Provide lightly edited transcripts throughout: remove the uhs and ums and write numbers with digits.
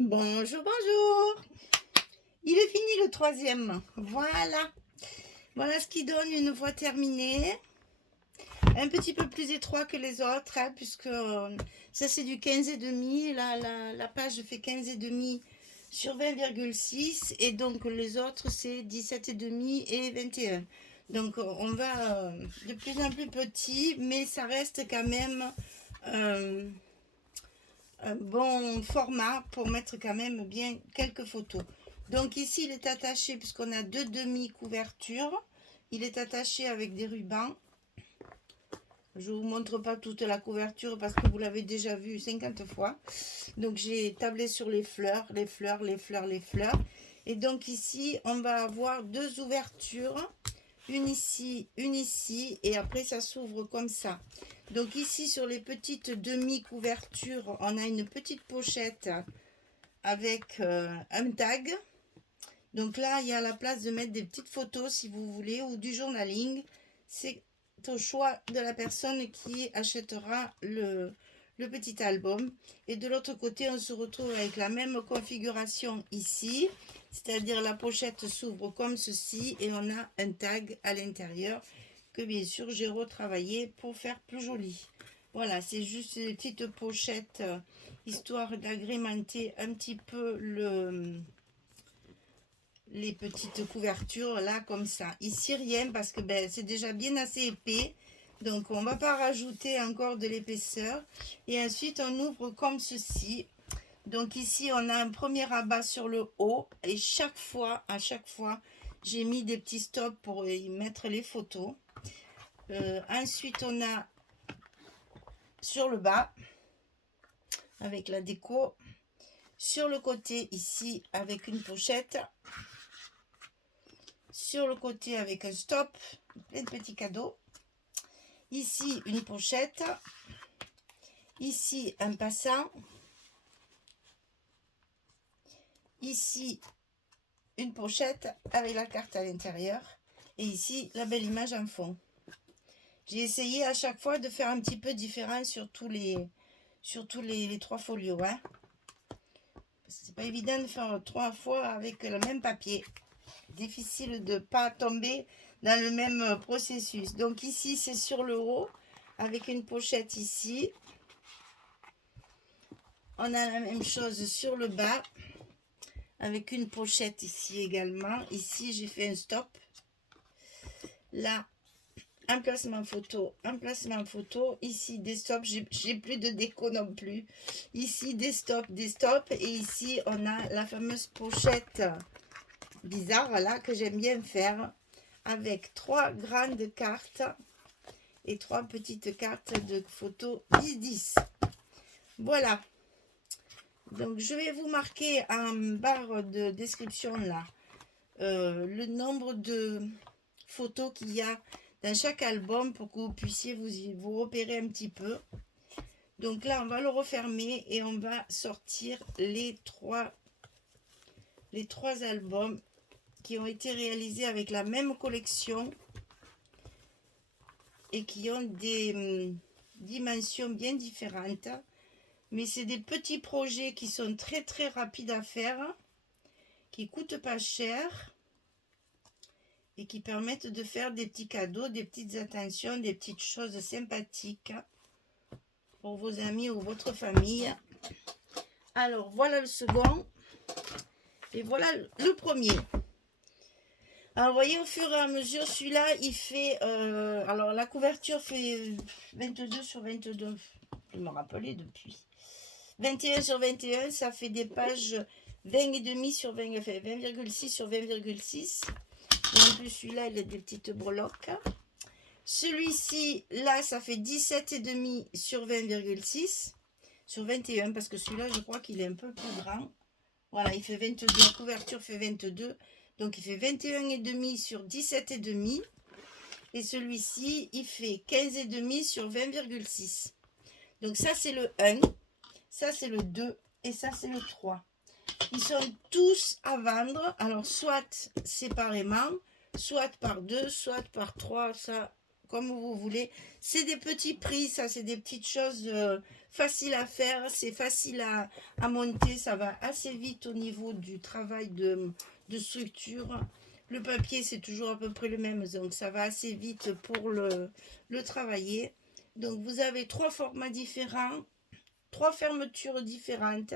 Bonjour, bonjour. Il est fini le troisième. Voilà. Voilà ce qui donne une fois terminé. Un petit peu plus étroit que les autres, hein, puisque ça c'est du 15,5. La page fait 15,5 sur 20,6. Et donc les autres c'est 17,5 et 21. Donc on va de plus en plus petit, mais ça reste quand même euh, un bon format pour mettre quand même bien quelques photos. Donc ici, il est attaché, puisqu'on a deux demi-couvertures, il est attaché avec des rubans. Je ne vous montre pas toute la couverture parce que vous l'avez déjà vu 50 fois. Donc j'ai tablé sur les fleurs, les fleurs, les fleurs, les fleurs. Et donc ici, on va avoir deux ouvertures, une ici, et après ça s'ouvre comme ça. Donc ici, sur les petites demi-couvertures, on a une petite pochette avec un tag. Donc là, il y a la place de mettre des petites photos si vous voulez, ou du journaling. C'est au choix de la personne qui achètera le petit album. Et de l'autre côté, on se retrouve avec la même configuration ici. C'est-à-dire la pochette s'ouvre comme ceci et on a un tag à l'intérieur que bien sûr j'ai retravaillé pour faire plus joli. Voilà, c'est juste une petite pochette histoire d'agrémenter un petit peu les petites couvertures là comme ça. Ici rien parce que c'est déjà bien assez épais. Donc on va pas rajouter encore de l'épaisseur. Et ensuite on ouvre comme ceci. Donc ici on a un premier rabat sur le haut. Et à chaque fois, j'ai mis des petits stops pour y mettre les photos. Ensuite on a sur le bas avec la déco. Sur le côté ici avec une pochette. Sur le côté avec un stop, plein de petits cadeaux. Ici une pochette. Ici un passant. Ici une pochette avec la carte à l'intérieur. Et ici la belle image en fond. J'ai essayé à chaque fois de faire un petit peu différent sur tous les trois folios. Hein. C'est pas évident de faire 3 fois avec le même papier. Difficile de ne pas tomber dans le même processus. Donc ici c'est sur le haut avec une pochette ici. On a la même chose sur le bas avec une pochette ici également. Ici j'ai fait un stop. Là emplacement photo, emplacement photo. Ici des stops, j'ai plus de déco non plus. Ici des stops. Et ici on a la fameuse pochette bizarre là que j'aime bien faire avec 3 grandes cartes et 3 petites cartes de photos 10-10. Voilà. Donc je vais vous marquer en barre de description là le nombre de photos qu'il y a dans chaque album pour que vous puissiez vous repérer un petit peu. Donc là on va le refermer et on va sortir les trois albums qui ont été réalisés avec la même collection et qui ont des dimensions bien différentes. Mais c'est des petits projets qui sont très très rapides à faire, qui coûtent pas cher et qui permettent de faire des petits cadeaux, des petites attentions, des petites choses sympathiques pour vos amis ou votre famille. Alors voilà le second et voilà le premier. Alors vous voyez au fur et à mesure, celui-là il fait, alors la couverture fait 22 sur 22, je me rappelais depuis. 21 sur 21, ça fait des pages 20,5 sur 20, enfin 20,6 sur 20,6. En plus, celui-là, il a des petites breloques. Celui-ci, là, ça fait 17,5 sur 20,6. Sur 21, parce que celui-là, je crois qu'il est un peu plus grand. Voilà, il fait 22. La couverture fait 22. Donc, il fait 21,5 sur 17,5. Et celui-ci, il fait 15,5 sur 20,6. Donc, ça, c'est le 1. Ça, c'est le 2. Et ça, c'est le 3. Ils sont tous à vendre. Alors, soit séparément, soit par 2, soit par 3. Ça, comme vous voulez. C'est des petits prix, ça, c'est des petites choses faciles à faire, c'est facile à monter, ça va assez vite au niveau du travail de structure. Le papier, c'est toujours à peu près le même, donc ça va assez vite pour le travailler. Donc, vous avez 3 formats différents, 3 fermetures différentes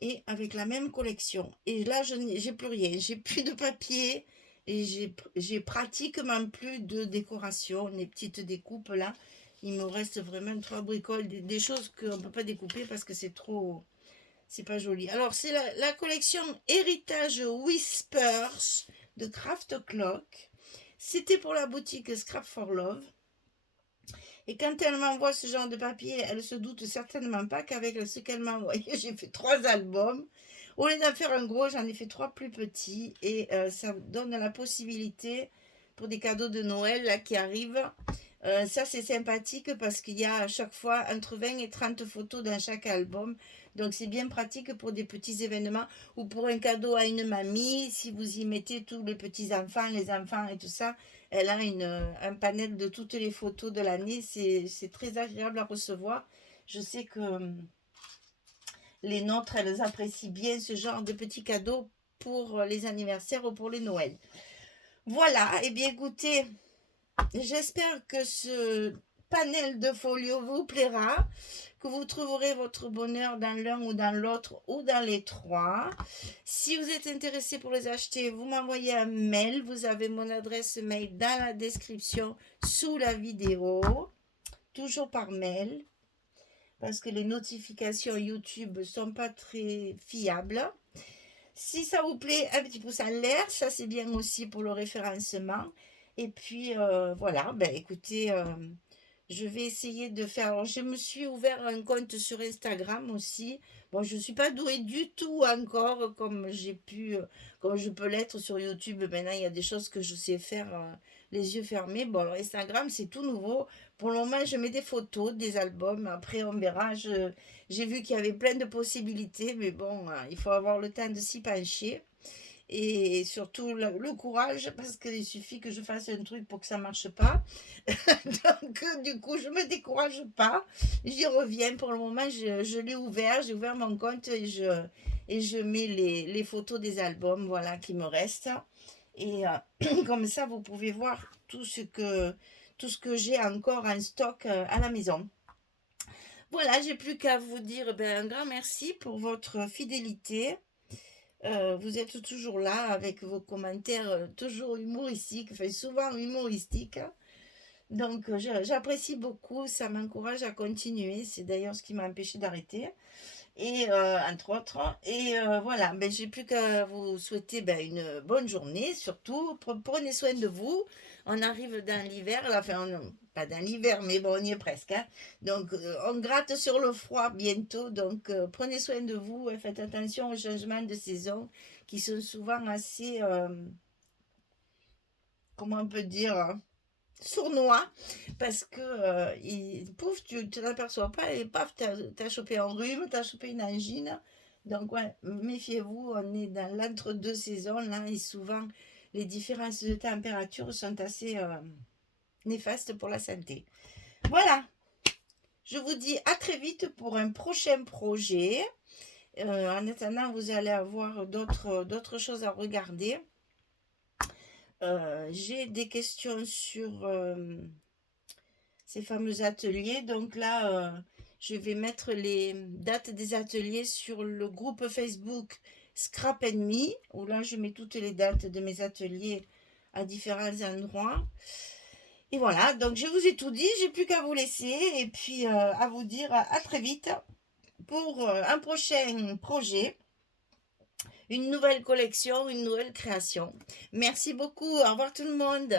et avec la même collection. Et là, j'ai plus rien, j'ai plus de papier et j'ai pratiquement plus de décoration, les petites découpes là. Il me reste vraiment 3 bricoles, des choses qu'on ne peut pas découper parce que c'est trop, c'est pas joli. Alors, c'est la collection Héritage Whispers de Craft Clock. C'était pour la boutique Scrap for Love. Et quand elle m'envoie ce genre de papier, elle se doute certainement pas qu'avec ce qu'elle m'a envoyé, j'ai fait 3 albums. Au lieu d'en faire un gros, j'en ai fait 3 plus petits. Et ça donne la possibilité pour des cadeaux de Noël là, qui arrivent. Ça, c'est sympathique parce qu'il y a à chaque fois entre 20 et 30 photos dans chaque album. Donc, c'est bien pratique pour des petits événements ou pour un cadeau à une mamie. Si vous y mettez tous les petits-enfants, les enfants et tout ça, elle a un panel de toutes les photos de l'année. C'est très agréable à recevoir. Je sais que les nôtres, elles apprécient bien ce genre de petits cadeaux pour les anniversaires ou pour les Noëls. Voilà, et bien écoutez, j'espère que ce panel de folio vous plaira, que vous trouverez votre bonheur dans l'un ou dans l'autre ou dans les 3. Si vous êtes intéressé pour les acheter, vous m'envoyez un mail. Vous avez mon adresse mail dans la description sous la vidéo, toujours par mail, parce que les notifications YouTube ne sont pas très fiables. Si ça vous plaît, un petit pouce en l'air, ça c'est bien aussi pour le référencement. Et puis voilà, ben écoutez, je vais essayer de faire. Alors, je me suis ouvert un compte sur Instagram aussi. Bon, je ne suis pas douée du tout encore comme comme je peux l'être sur YouTube. Maintenant, il y a des choses que je sais faire les yeux fermés. Bon, alors Instagram, c'est tout nouveau. Pour le moment, je mets des photos, des albums. Après, on verra. J'ai vu qu'il y avait plein de possibilités, mais bon, il faut avoir le temps de s'y pencher. Et surtout le courage, parce qu'il suffit que je fasse un truc pour que ça ne marche pas. Donc, du coup, je ne me décourage pas. J'y reviens. Pour le moment, je l'ai ouvert. J'ai ouvert mon compte et je mets les photos des albums, voilà, qui me restent. Et comme ça, vous pouvez voir tout ce que j'ai encore en stock à la maison. Voilà, j'ai plus qu'à vous dire un grand merci pour votre fidélité. Vous êtes toujours là avec vos commentaires toujours humoristiques, enfin souvent humoristiques. Donc j'apprécie beaucoup, ça m'encourage à continuer. C'est d'ailleurs ce qui m'a empêché d'arrêter. Et entre autres. Et voilà, j'ai plus qu'à vous souhaiter une bonne journée. Surtout, prenez soin de vous. On arrive dans l'hiver, là, enfin, pas dans l'hiver, mais bon, on y est presque. Hein. Donc, on gratte sur le froid bientôt. Donc, prenez soin de vous et faites attention aux changements de saison qui sont souvent assez, comment on peut dire, sournois, parce que pouf, tu ne t'aperçois pas et paf, t'as chopé un rhume, t'as chopé une angine. Donc ouais, méfiez-vous, on est dans l'entre-deux saisons là et souvent les différences de température sont assez néfastes pour la santé. Voilà, je vous dis à très vite pour un prochain projet. En attendant, vous allez avoir d'autres choses à regarder. J'ai des questions sur ces fameux ateliers. Donc là, je vais mettre les dates des ateliers sur le groupe Facebook Scrap Me, où là, je mets toutes les dates de mes ateliers à différents endroits. Et voilà, donc je vous ai tout dit, j'ai plus qu'à vous laisser et puis à vous dire à très vite pour un prochain projet. Une nouvelle collection, une nouvelle création. Merci beaucoup. Au revoir tout le monde.